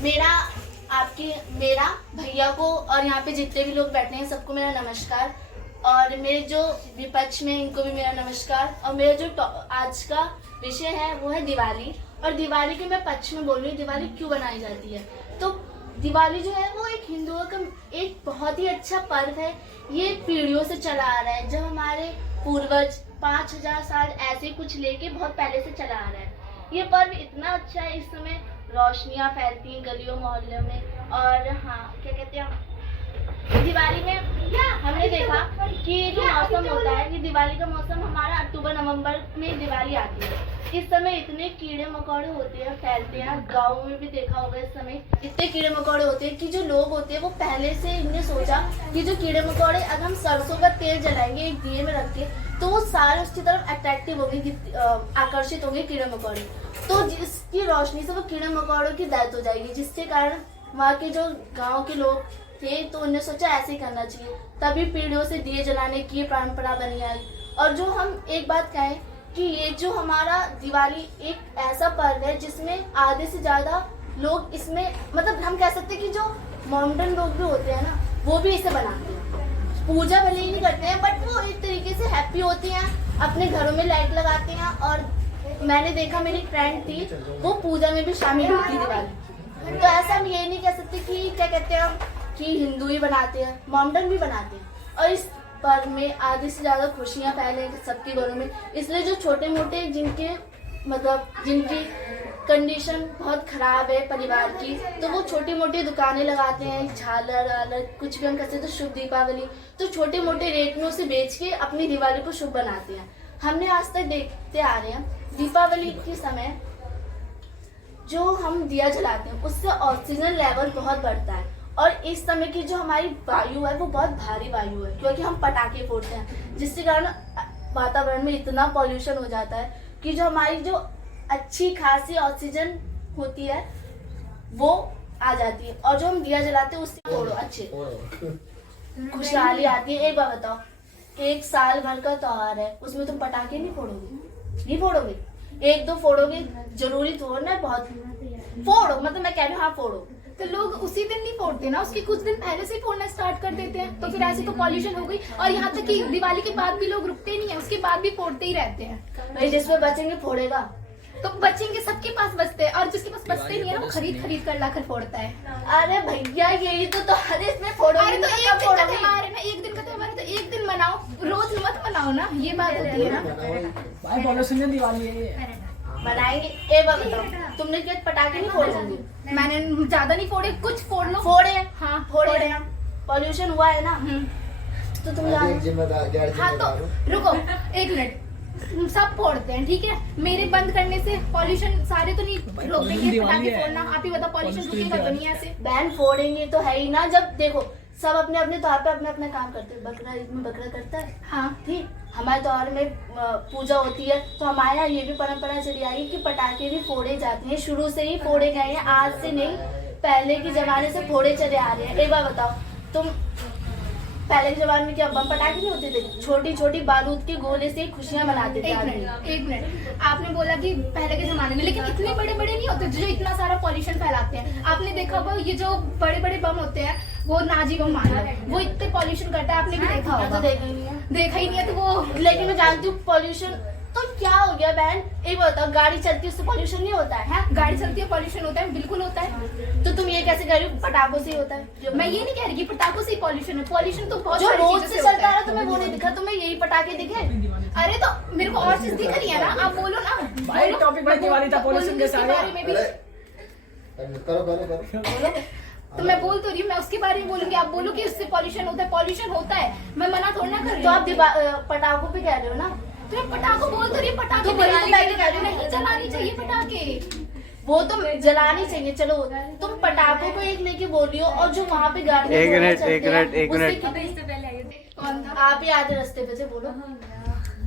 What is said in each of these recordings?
मेरा भैया को और यहाँ पे जितने भी लोग बैठे हैं सबको मेरा नमस्कार। और मेरे जो विपक्ष में इनको भी मेरा नमस्कार। और मेरा जो आज का विषय है वो है दिवाली। और दिवाली के मैं पक्ष में बोल रही हूँ, दिवाली क्यों बनाई जाती है। तो दिवाली जो है वो एक हिंदुओं का एक बहुत ही अच्छा पर्व है। ये पीढ़ियों से चला आ रहा है। जब हमारे पूर्वज 5000 साल ऐसे कुछ लेके बहुत पहले से चला आ रहा है। ये पर्व इतना अच्छा है। इस समय रोशनियां फैलती हैं गलियों मोहल्लों में। और हाँ, क्या कहते हैं, दिवाली में हमने देखा कि ये जो मौसम होता है, ये दिवाली का मौसम हमारा अक्टूबर नवंबर में दिवाली आती है। इस समय इतने कीड़े मकोड़े होते हैं, फैलते हैं। गाँव में भी देखा होगा, इस समय इतने कीड़े मकोड़े होते हैं कि जो लोग होते हैं वो पहले से इन्हें सोचा कि जो कीड़े मकोड़े अगर हम सरसों का तेल जलाएंगे एक दिए में रख के, तो वो सारे उसकी तरफ अट्रैक्टिव होंगे, आकर्षित होंगे कीड़े मकोड़े। तो जिसकी रोशनी से वो कीड़े मकोड़ों की डेथ हो जाएगी, जिसके कारण वहाँ के जो गांव के लोग थे तो उन्होंने सोचा ऐसे ही करना चाहिए। तभी पीढ़ियों से दिए जलाने की परंपरा बनी आई। और जो हम एक बात कहें कि ये जो हमारा दिवाली एक ऐसा पर्व है जिसमें आधे से ज्यादा लोग इसमें, मतलब हम कह सकते हैं कि जो मॉडर्न लोग भी होते हैं ना, वो भी इसे बनाते हैं। पूजा भले ही नहीं करते हैं, बट वो एक तरीके से हैप्पी होती हैं, अपने घरों में लाइट लगाते हैं। और मैंने देखा, मेरी फ्रेंड थी, वो पूजा में भी शामिल हुई थी दिवाली। तो ऐसा हम ये नहीं कह सकते कि क्या कहते हैं हम कि हिंदू ही बनाते हैं, मॉडर्न भी बनाते हैं। और इस पर्व में आधे से ज्यादा खुशियां फैले सबके घरों में। इसलिए जो छोटे मोटे जिनकी कंडीशन बहुत खराब है परिवार की, तो वो छोटी मोटी दुकानें लगाते हैं, झालर आलर कुछ भी हम कहते हैं। तो शुभ दीपावली, तो छोटे मोटे रेट में उसे बेच के अपनी दिवाली को शुभ बनाते हैं। हमने आज तक देखते आ रहे हैं, दीपावली के समय जो हम दिया जलाते हैं उससे ऑक्सीजन लेवल बहुत बढ़ता है। और इस समय की जो हमारी वायु है वो बहुत भारी वायु है, क्योंकि हम पटाखे फोड़ते हैं, जिसके कारण वातावरण में इतना पॉल्यूशन हो जाता है कि जो हमारी जो अच्छी खासी ऑक्सीजन होती है वो आ जाती है। और जो हम दिया जलाते हैं उससे फोड़ो अच्छे खुशहाली आती है। एक बार बताओ, एक साल भर का त्योहार है, उसमें तुम पटाखे नहीं फोड़ोगे, एक दो फोड़ोगे, जरूरी थोड़ा ना बहुत फोड़ो। मतलब मैं कह रही हूँ, हाँ फोड़ो। तो लोग उसी दिन नहीं फोड़ते ना, उसके कुछ दिन पहले से ही फोड़ना स्टार्ट कर देते हैं, तो फिर ऐसे तो पॉल्यूशन हो गई। और यहाँ तक कि दिवाली के बाद भी लोग रुकते नहीं है, उसके बाद भी फोड़ते ही रहते हैं। भाई जिसमें बचेंगे फोड़ेगा, तो बचेंगे, सबके पास बचते हैं। और जिसके पास बचते नहीं है वो खरीद कर लाकर फोड़ता है। अरे भैया यही तो हर इसमें फोड़ोगे। अरे तो एक दिन का त्योहार है ना, एक दिन का त्योहार है तो एक दिन मनाओ, रोज मत मनाओ ना, ये बात होती है ना। पॉल्यूशन दिवाली है, मनाएंगे। एक बार बताओ, तुमने क्या पटाखे नहीं फोड़े होंगे? मैंने ज्यादा नहीं फोड़े, कुछ फोड़ लो। फोड़े? हाँ फोड़े। पॉल्यूशन हुआ है ना, तो तुम हाँ तो रुको एक मिनट, सब फोड़ते हैं ठीक है। मेरे बंद करने से पॉल्यूशन सारे तो नहीं रोक देंगे पटाखे फोड़ना। आप ही बताओ, पॉल्यूशन रुकेगा तो नहीं ऐसे। बैन फोड़ेंगे तो है ही ना। जब देखो सब अपने अपने त्योहार पे अपना अपना काम करते हैं। बकरा ईद में बकरा करता है, हाँ ठीक। हमारे त्योहार में पूजा होती है, तो हमारे यहाँ ये भी परंपरा चली आई कि पटाखे भी फोड़े जाते हैं। शुरू से ही फोड़े गए हैं, आज से नहीं, पहले के जमाने से फोड़े चले आ रहे हैं। एक बार बताओ, तुम पहले के जमाने में क्या बम पटाखे नहीं होते थे? छोटी छोटी बारूद के गोले से खुशियां मनाते थे। एक मिनट, आपने बोला कि पहले के जमाने में, लेकिन इतने बड़े बड़े नहीं होते जो इतना सारा पॉल्यूशन फैलाते हैं। आपने देखा होगा ये जो बड़े बड़े बम होते हैं, वो नाजी बम मान लो, वो इतने पॉल्यूशन करता है। आपने भी देखा होगा। देखा ही नहीं है तो वो, लेकिन मैं जानती हूँ पॉल्यूशन तो क्या हो गया बहन। एक बताओ, गाड़ी चलती है उससे पॉल्यूशन नहीं होता है? गाड़ी चलती है पॉल्यूशन होता है, बिल्कुल होता है। तो तुम ये कैसे कह रही हो पटाखों से ही होता है? मैं ये नहीं कह रही कि पटाखों से ही पॉल्यूशन है, पॉल्यूशन तो बहुत जो सारी रोज चीजों से चलता है तुम्हें वो नहीं दिखा? तुम्हें यही पटाखे दिखे? अरे तो मेरे को और चीज दिख रही है ना, आप बोलो ना। भाई टॉपिक में दिवाली था, पॉल्यूशन के बारे में भी करो। तो मैं बोल तो रही हूँ, मैं उसके बारे में बोलूंगी, आप बोलो कि उससे पॉल्यूशन होता है। पॉल्यूशन होता है, मैं मना थोड़ा ना कर रही तो हूँ। आप पटाखों पे कह रहे हो ना? तो मैं पटाखों बोल तो रही हूँ, पटाखे तो वही तो मैं भी कह रही हूँ। नहीं जलानी चाहिए पटाखे, वो तो जलानी चाहिए। चलो तुम पटाखों को एक लेके बोल रही हो, और जो वहाँ पे गाड़ी एक मिनट आप ही आधे रास्ते पे से बोलो।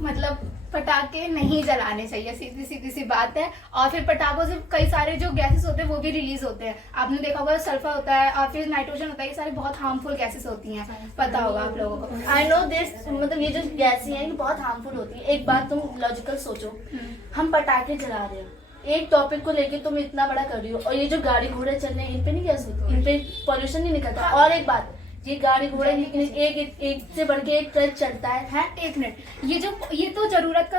मतलब पटाखे नहीं जलाने चाहिए, सीधी सीधी सी बात है। और फिर पटाखों से कई सारे जो गैसेस होते हैं वो भी रिलीज होते हैं। आपने देखा होगा सल्फर होता है और फिर नाइट्रोजन होता है, ये सारी बहुत हार्मफुल गैसेस होती हैं, पता होगा आप लोगों को। आई नो दिस, मतलब ये जो गैसें हैं ये बहुत हार्मफुल होती है। एक बात तुम लॉजिकल सोचो, हम पटाखे जला रहे हैं, एक टॉपिक को लेके तुम इतना बड़ा कर रही हो, और ये जो गाड़ी घोड़े चल रहे हैं इन पे नहीं गैस होती, इन पे पॉल्यूशन नहीं निकलता। और एक बात, ये गाड़ी घोड़े एक से बढ़ के एक ट्रक चलता है। एक मिनट, ये तो जरूरत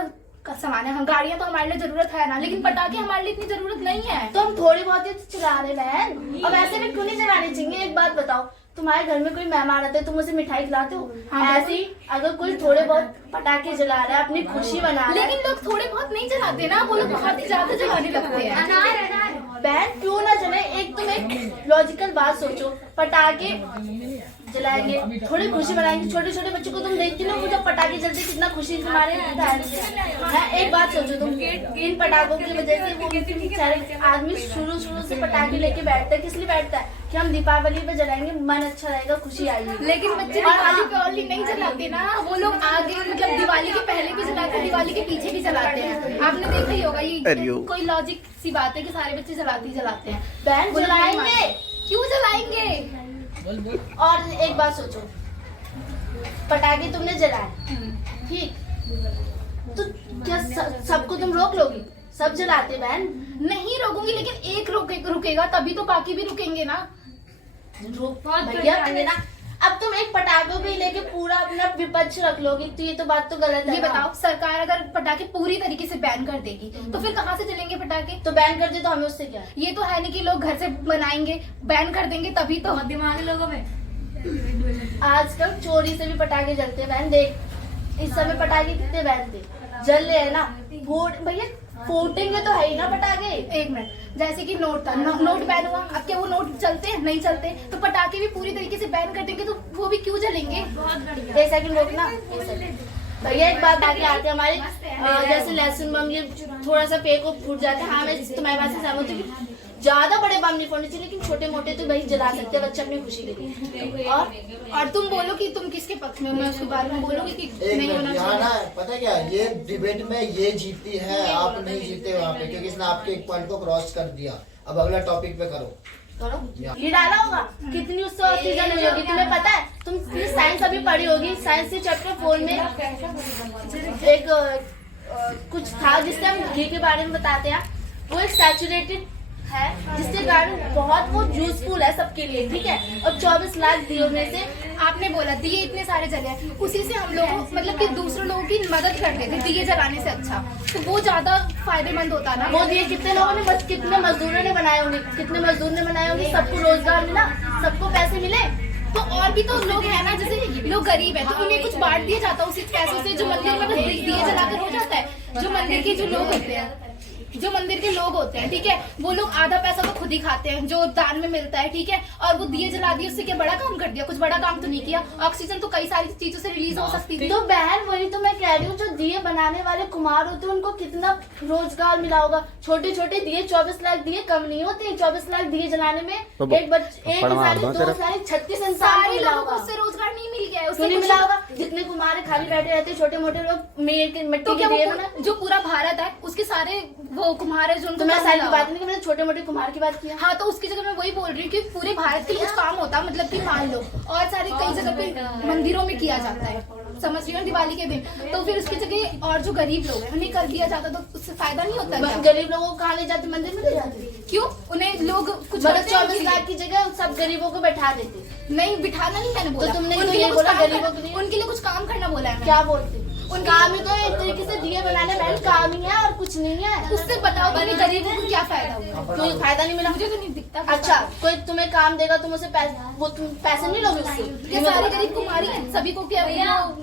का सामान है। हम गाड़ियां तो हमारे लिए जरूरत है ना, लेकिन पटाखे हमारे लिए इतनी जरूरत नहीं है। तो हम थोड़ी बहुत ही तो चला रहे बहन, अब ऐसे में क्यों नहीं चलानी चाहिए। एक बात बताओ, तुम्हारे घर में कोई मेहमान आते हैं, तुम उसे मिठाई खिलाते हो? हाँ, ऐसे ही अगर कोई थोड़े बहुत पटाखे जला रहा है, अपनी खुशी मना रहा है, लेकिन लोग थोड़े बहुत नहीं जलाते ना, वो लोग बहुत ही ज्यादा जलाने लगते हैं। बहन क्यों ना जले। एक तुम एक लॉजिकल बात सोचो, पटाखे जलाएंगे, थोड़ी खुशी मनाएंगे। छोटे छोटे बच्चों को तुम देखती ना, वो जब पटाखे जलते कितना खुशी तुम्हारे है। एक बात सोचो तुम, इन पटाखों की वजह से वो बेचारे आदमी शुरू से पटाखे लेके बैठता है। किस लिए बैठता है? कि हम दीपावली पे जलाएंगे, मन अच्छा रहेगा, खुशी आएगी। लेकिन बच्चे दिवाली पे ओनली नहीं जलाते ना, वो लोग आगे मतलब दिवाली के पहले भी जलाते हैं, दिवाली के पीछे भी जलाते हैं। आपने देखा ही होगा, ये कोई लॉजिक सी बात है कि सारे बच्चे जलाते ही जलाते हैं। बहन जलाएंगे, क्यों जलाएंगे? और एक बात सोचो, पटाखे तुमने जलाए, ठीक, तो क्या सबको तुम रोक लोगी? सब जलाते बहन। नहीं रोकूंगी, लेकिन एक रुकेगा तभी तो बाकी भी रुकेंगे ना। भैया ना, अब तुम एक पटाखों पे लेके पूरा अपना विपक्ष रख लोगी, तो ये तो बात तो गलत है। ये बताओ, सरकार अगर पटाखे पूरी तरीके से बैन कर देगी तो फिर कहाँ से चलेंगे पटाखे? तो बैन कर दे तो हमें उससे क्या? ये तो है नहीं कि लोग घर से बनाएंगे, बैन कर देंगे तभी तो। दिमागी लोगों में आजकल चोरी से भी पटाखे जलते हैं बहन। देख इस समय पटाखे कितने बैन थे, जल रहे हैं ना। भैया फूटेंगे तो है ही ना पटाखे। एक मिनट, जैसे कि नोट था, नोट बैन हुआ, अब क्या वो नोट चलते हैं? नहीं चलते। तो पटाखे भी पूरी तरीके से बैन कर देंगे तो वो भी क्यों जलेंगे? जैसा कि लोग ना, भैया एक बात आगे आती है हमारी, जैसे लहसुन बम ये थोड़ा सा फेंको फूट जाता है। हाँ, मैं तुम्हारी बात से सहमत हूँ कि ज्यादा बड़े बम नहीं फोड़ने चाहिए, लेकिन छोटे मोटे तो भाई जला सकते हैं बच्चे अपनी खुशी के लिए। और तुम बोलो कि तुम किसके पक्ष में, मैं उसके बारे में बोलोगी कि नहीं होना यहाँ ना चाहिए। पता क्या, ये डिबेट में ये जीतती है, आप नहीं जीते वहाँ पे, क्योंकि इसने आपके एक पॉइंट को क्रॉस कर दिया। अब अगला टॉपिक पे करो। ये डाला होगा कितनी उससे ऑक्सीजन हुई होगी, तुम्हें पता है? तुम साइंस अभी पढ़ी होगी, साइंस के चैप्टर 4 में एक कुछ था जिससे हम घी के बारे में बताते हैं। वो एक सैचुरेटेड है, जिसके कारण बहुत वो यूजफुल है सबके लिए, ठीक है। और 24 लाख दिए में से आपने बोला दिए इतने सारे जले हैं, उसी से हम लोग मतलब कि दूसरे लोगों की मदद करते थे दिए जलाने से। अच्छा, तो वो ज्यादा फायदेमंद होता ना। वो दिए कितने लोगों ने, बस कितने मजदूरों ने बनाए होंगे, कितने मजदूर ने बनाए होंगे, सबको रोजगार मिला, सबको पैसे मिले। तो और भी तो लोग हैं ना, जैसे लोग गरीब है तो उन्हें कुछ बांट दिया जाता है उसी पैसों से, जो मंदिर में बस दिए जलाकर हो जाता है। जो मंदिर के जो लोग होते हैं, जो मंदिर के लोग होते हैं, ठीक है, वो लोग आधा पैसा तो खुद ही खाते हैं जो दान में मिलता है, ठीक है। और वो दिए जला दिए, उससे क्या बड़ा काम कर दिया? कुछ बड़ा काम तो नहीं किया। ऑक्सीजन तो कई सारी चीजों से रिलीज हो सकती थी। तो बहन वही तो मैं कह रही हूँ, जो दिए बनाने वाले कुम्हार होते हैं उनको कितना रोजगार मिला होगा। छोटे छोटे दिए, 24 लाख दिए कम नहीं होते। 24 लाख दिए जलाने में एक इंसान, 2 साल 36 इंसान सारे मिला लोगों को होगा। उससे रोजगार नहीं मिल गया है, उससे नहीं मिला होगा। जितने कुम्हार खाली बैठे रहते, छोटे मोटे लोग मिट्टी तो क्या के दिए वो जो पूरा भारत है उसके सारे वो कुम्हार है जो तो मैं सारी की बात नहीं, मैंने छोटे मोटे कुम्हार की बात किया। हाँ, तो उसकी जगह मैं वही बोल रही हूँ कि पूरे भारत के लिए कुछ काम होता, मतलब कि मान लो और सारे कई जगह पे मंदिरों में किया जाता है, समझ रही हो, दिवाली के दिन। तो फिर उसकी जगह और जो गरीब लोग हैं उन्हें कर दिया जाता, तो उससे फायदा नहीं होता क्या? गरीब लोगों को कहाँ ले जाते? मंदिर में ले जाते। क्यों? उन्हें लोग कुछ मतलब करते हैं 24 लाख की जगह सब गरीबों को बैठा देते। नहीं, बिठाना नहीं मैंने बोला। तो तुमने उनके तो लिए ये कुछ बोला काम गरीबों के लिए। उनके लिए कुछ काम करना बोला है मैंने। क्या बोलते? उन काम ही तो एक तरीके से दिए बनाने में काम ही है और कुछ नहीं है। उससे बताओ कि गरीबों को क्या फायदा हुआ? कोई फायदा नहीं मिला। मुझे तो नहीं दिखता। अच्छा, कोई तुम्हें काम देगा, तुम उसे तुम पैसे नहीं लोगे उससे। ये सारे गरीब कुमारी हैं, सभी को क्या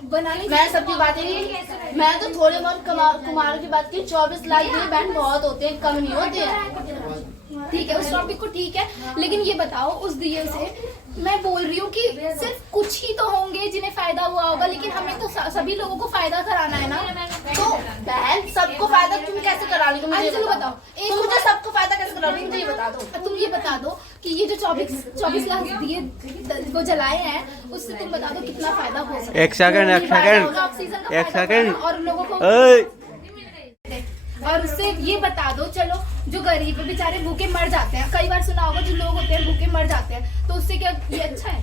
बनाने? मैं सबकी बातें की, मैं तो थोड़े बहुत कुमारों की बात की। 24 लाख दिए बहन बहुत होते हैं, कम नहीं होते हैं। ठीक है, उस टॉपिक को ठीक है, लेकिन ये बताओ उस दिए से मैं बोल रही हूँ कि सिर्फ कुछ ही तो होंगे जिन्हें फायदा हुआ होगा, लेकिन हमें तो सभी लोगों को फायदा कराना है ना। तो बहन सबको फायदा तुम कैसे करा ली? मुझे चलो बताओ, एक मुझे सबको फायदा कैसे करा ली, मुझे ये बता दो। तुम ये बता दो कि ये जो 24 लाख दिए वो जलाए हैं, उससे तुम बता दो कितना फायदा हो सकता है। एक सेकंड ऑक्सीजन का एक सेकंड और लोगों को, ओए और उससे ये बता दो, चलो जो गरीब बेचारे भूखे मर जाते हैं, कई बार सुना होगा जो लोग होते हैं भूखे मर जाते हैं, तो उससे क्या ये अच्छा है?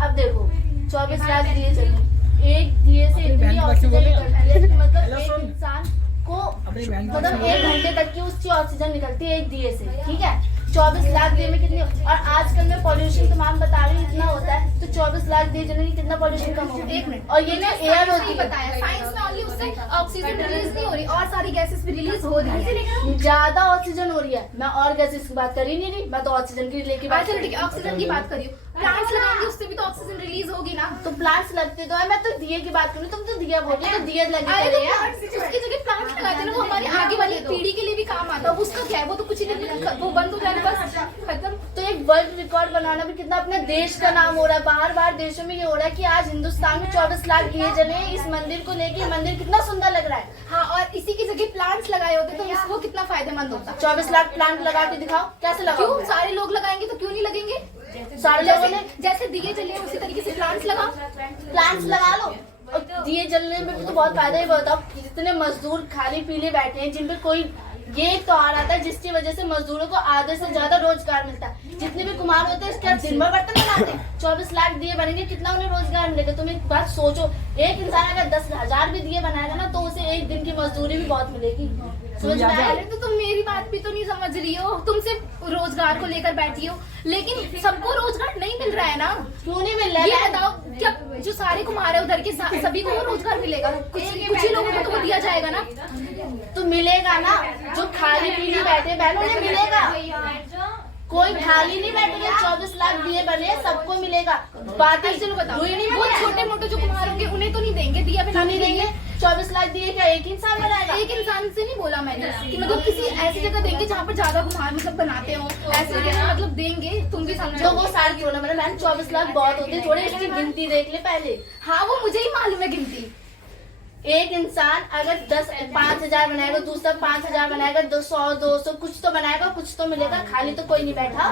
अब देखो 24 लाख दिए चले, एक दिए से इतनी ऑक्सीजन निकलती है कि मतलब एक इंसान को अपनी बहन को मतलब 1 घंटे तक की उसकी ऑक्सीजन निकलती है एक दिए से, ठीक है। 24 लाख दिए में कितनी, और आजकल में पॉल्यूशन तमाम बता रही हूँ इतना होता है, तो 24 लाख दिए जलेंगे कितना पॉल्यूशन कम होगा। 1 मिनट, और ये ना एयर होती है, बताया साइंस में ओनली उससे ऑक्सीजन रिलीज नहीं हो रही और सारी गैसेस भी रिलीज हो रही है। ज्यादा ऑक्सीजन हो रही है। मैं और गैसेस की बात कर ही नहीं रही, मैं तो ऑक्सीजन की लेके बात चलो ठीक है, ऑक्सीजन की बात करियो। प्लांट्स लगाएंगे उससे भी तो ऑक्सीजन रिलीज होगी ना। तो प्लांट्स लगते तो है, मैं तो दिए की बात करूँ, तुम तो दिया बोली तो दिए लगे अरे करे तो यार। उसकी जगह प्लांट्स लगाते ना, वो हमारी आगे वाली पीढ़ी के लिए भी काम आता है। उसका क्या है, वो तो कुछ ही नहीं, वो बंद हो जाएगा बस खत्म। तो एक वर्ल्ड रिकॉर्ड बनाना भी कितना अपने देश का नाम हो रहा है। बाहर देशों में ये हो रहा है कि आज हिंदुस्तान में 24 लाख दिए जले। इस मंदिर को लेके, ये मंदिर कितना सुंदर लग रहा है। हाँ, और इसी की जगह प्लांट्स लगाए होते तो उसको कितना फायदेमंद होता। 24 लाख प्लांट लगा के दिखाओ, कैसे लगाओ? क्यों सारे लोग लगाएंगे तो क्यों नहीं लगेंगे? सारे लोगों ने जैसे दिए जले उसी तरीके से प्लांट्स लगाओ। प्लांट्स लगा लो। और दिए जलने में भी तो बहुत फायदा है। बताओ जितने मजदूर खाली पीले बैठे हैं, जिन पे कोई, ये एक त्योहार आता है जिसकी वजह से मजदूरों को आधे से ज्यादा रोजगार मिलता है। जितने भी कुम्हार होते हैं इसके दिन भर बर्तन बनाते हैं। 24 लाख दिए बनेंगे, कितना उन्हें रोजगार मिलेगा? तुम एक बात सोचो, एक इंसान अगर 10,000 भी दिए बनाएगा ना तो उसे एक दिन की मजदूरी भी बहुत मिलेगी। समझ में आया? अरे तो तुम मेरी बात भी तो नहीं समझ रही हो। तुम सिर्फ रोजगार को लेकर बैठी हो, लेकिन सबको रोजगार नहीं मिल रहा है ना। क्यों नहीं मिल रहा ये है? बताओ, क्या जो सारे कुम्हार है उधर के सभी को वो रोजगार मिलेगा? कुछ ही लोगों को तो वो दिया जाएगा ना। तो मिलेगा ना, जो खाली पीली बैठे बहनों ने मिलेगा। कोई खाली नहीं बैठेगा। 24 लाख दिए बने, सबको मिलेगा। बातें चलो बताओ, रुई नहीं वो बने। छोटे मोटे जो कुम्हार होंगे उन्हें तो नहीं देंगे दिया क्यों बिना नहीं देंगे? 24 लाख दिए क्या एक इंसान बनाएगा? एक इंसान से नहीं बोला मैंने कि मतलब किसी ऐसी जगह देंगे जहाँ पर ज्यादा कुम्हार मतलब बनाते हो, ऐसे जगह मतलब देंगे। तुम भी तो समझो। वो सारे क्यों ना, मैंने 24 लाख बहुत होते, थोड़े इसकी गिनती देख ले पहले। हाँ, वो मुझे ही मालूम है गिनती। एक इंसान अगर 5,000 बनाएगा, दूसरा 5,000 बनाएगा, 200 200 कुछ तो बनाएगा, कुछ तो मिलेगा। खाली तो कोई नहीं बैठा।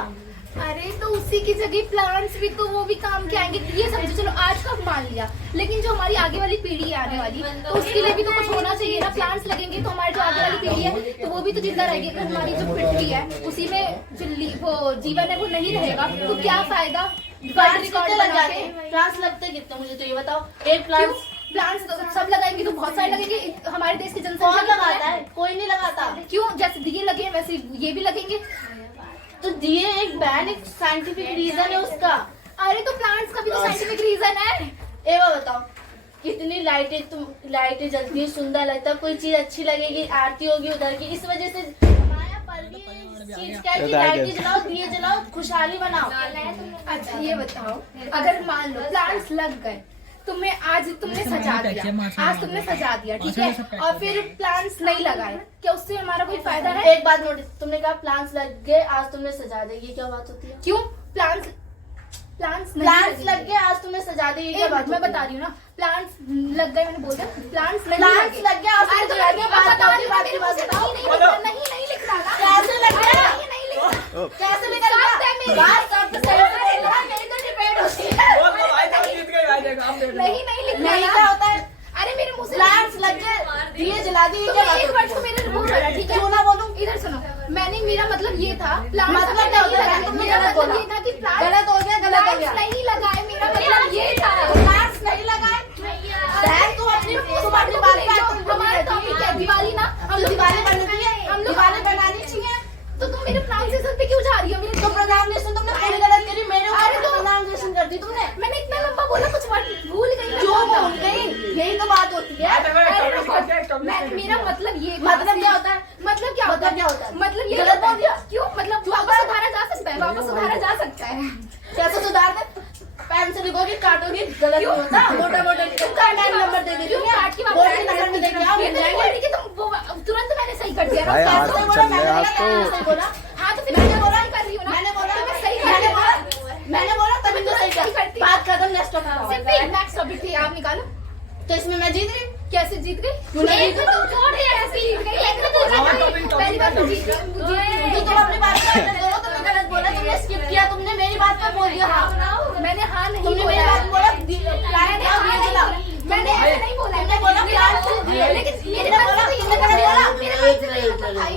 अरे तो उसी की जगह प्लांट्स भी तो वो भी काम के आएंगे। ये समझो, चलो आज का मान लिया, लेकिन जो हमारी आगे वाली पीढ़ी है आने वाली, तो उसके लिए भी तो कुछ होना चाहिए ना। प्लांट्स लगेंगे तो हमारी जो आगे वाली पीढ़ी है तो वो भी तो जिंदा रहेगी। अगर हमारी जो पृथ्वी है उसी में जो वो जीवन है वो नहीं रहेगा तो क्या फायदा? प्लांट्स कितने लग जाते हैं? प्लांट्स लगते कितने, मुझे तो ये बताओ। एक प्लांट्स तो सब लगाएंगे तो बहुत सारे लगेंगे। हमारे देश की कौन जनसंख्या लगाता है? कोई नहीं लगाता। क्यों? जैसे दिए लगे हैं वैसे ये भी लगेंगे। तो दिए एक बैन, एक साइंटिफिक रीजन है उसका। अरे तो प्लांट्स का भी तो साइंटिफिक रीजन है। एवं बताओ, कितनी लाइटें जलती है, सुंदर लगता है। कोई चीज अच्छी लगेगी, आरती होगी उधर की। इस वजह से हमारे यहाँ पर भी इस चीज का है कि लाइटें जलाओ, दिए जलाओ, खुशहाली बनाओ। अच्छा ये बताओ, अगर मान लो प्लांट्स लग गए, तुमने सजा दिया, आज तुमने सजा दिया, ठीक है, और फिर प्लांट्स नहीं लगाए, क्या उससे हमारा कोई फायदा है? एक बात नोटिस, तुमने कहा प्लांट्स लग गए, आज तुमने सजा दिया, ये क्या बात होती है? क्यों? प्लांट्स लग गए, आज तुमने सजा दिया, ये क्या बात? मैं बता रही हूँ ना, प्लांट्स लग गए, मैंने बोल दिया प्लांट्स लग गए, आज तुमने सजा दिया। नहीं लिख रहा ना। कैसे लग गया? नहीं लिख रहा। कैसे निकल गया? बात सब सही है, मेरी तो डिबेट होती है। नहीं लिख नहीं रहा। क्या होता है? अरे मेरे मुंह से प्लांट्स लग गए, दिए जला दिए, तो क्या एक बात वर्ड को मेरे बोल रहा, ठीक है? क्यों ना बोलूं? इधर सुनो, मेरा मतलब ये था प्लांट्स मतलब क्या होता है? तुमने मेरा गलत मतलब बोला। ये था कि प्लांट्स गलत हो गया, गलत हो गया। नहीं लगाए, मेरा मतलब ये था। प्लांट्स नहीं लगाए। बहन तुम अपनी बात पे हमारा टॉपिक है दिवाली ना, हम लोग दिवाली बनाती है, हम लोग दिवाली बनानी चाहिए। तो तुम मेरे प्रोनाउंसिएशन पे क्यों जा रही हो? मेरे तो प्रोनाउंसिएशन तुमने पूरी गलत करी, मेरे अरे ऊपर तो- प्रोनाउंसिएशन कर दी तुमने। मैंने इतना लंबा बोला, कुछ वर्ड भूल गई। क्यों भूल गई? यही तो बात होती है। मेरा मतलब ये था। मतलब क्या होता है? मतलब क्या होता है? मतलब ये गलत बोल दिया। क्यों? मतलब वापस सुधारा जा सकता है, वापस सुधारा जा सकता है। कैसे सुधार दे? पेन से लिखोगी, काटोगी, गलत नहीं होता। मोटा तुमका नंबर दे देती हूँ, काट के बोर्ड के नंबर में देके आओ, मिल जाएंगे। तुरंत मैंने सही कर दिया ना। भाई, कैसे हाँ, बोला? चल मैंने रहे बोला, आप तो। मैंने सही बोला। हाँ तो फिर मैंने मैं बोला, सही कर रही हूँ ना। मैंने बोला, तो मैं सही कर मैंने रही हूँ बोला, ना। मैंने बोला तभी तो सही सही कर। करती। बात खत्म, नेक्स्ट सिर्फ टॉपिक। एक मैक्स टॉपिक थी, आप निकालो। तो इसमें मैं जीत रही हूँ। कैसे जीत गई? तूने एक जीत तो तुम थोड़ी ऐसे जीत गई, एक तो तुम जीत गई। पहली बार तो जीत गई। तो तुम अपनी बात पर अटक गए हो, तुमने गलत बोला, तुमने स्किप किया, तुमने मेरी बात पर बोल दिया। हाँ, मैंने हाँ नहीं तुमने बोला। मेरी बात बोला, मैंने हाँ नहीं बोला। मैंने ऐसे नहीं बोला। तुमने बोला प्लान से दिए, लेकिन तुमने बोला, तुमने गलत बोला। मेरे मन से नहीं मतलब आई